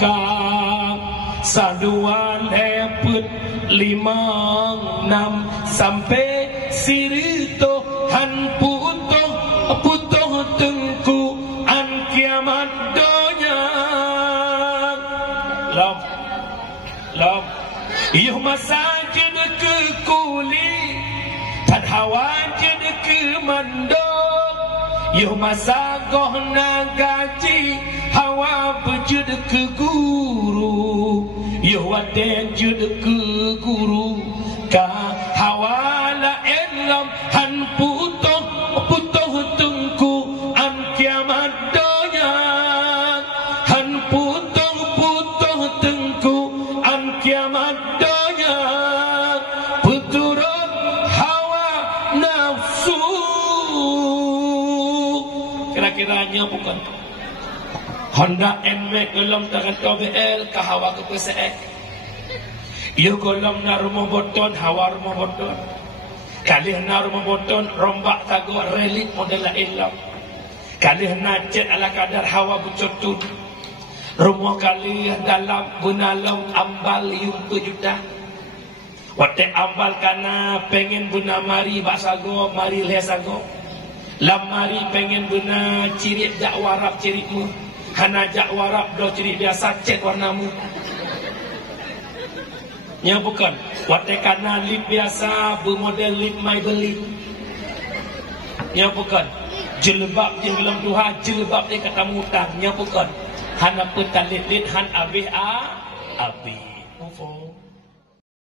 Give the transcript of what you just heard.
kang sadua leput 5 6 sampai sirito han putoh tengku an kiamat donya lam yuh masajid ke kuli tad hawajid ke mandok yuh masagoh nagaji hawa bejud ke guru yuh waden jud ke guru ka hawala elam han putoh tengku an kiamat donya han putoh tengku an kiamat donya puturut hawa nafsu kira-kiranya bukan Honda NMAX golong tangan KBL ke hawa ke PSX ia golong na rumah boton hawa rumah boton kalih na rumah boton rombak tago relit model ilam kalih na cet ala kadar hawa bucotun rumah kalih dalam bunalong ambal yung juta wate ambal kana pengen buna mari baksago mari lesago lam mari pengen buna cirit jak warap ciritmu hana jak warap do cirit biasa cet warnamu nya bukan wate kana lip biasa bermodel lip mai beli nya bukan jilbab jenglam tuha jilbab dia kata mutang nya bukan hana petalit han abih abi mufo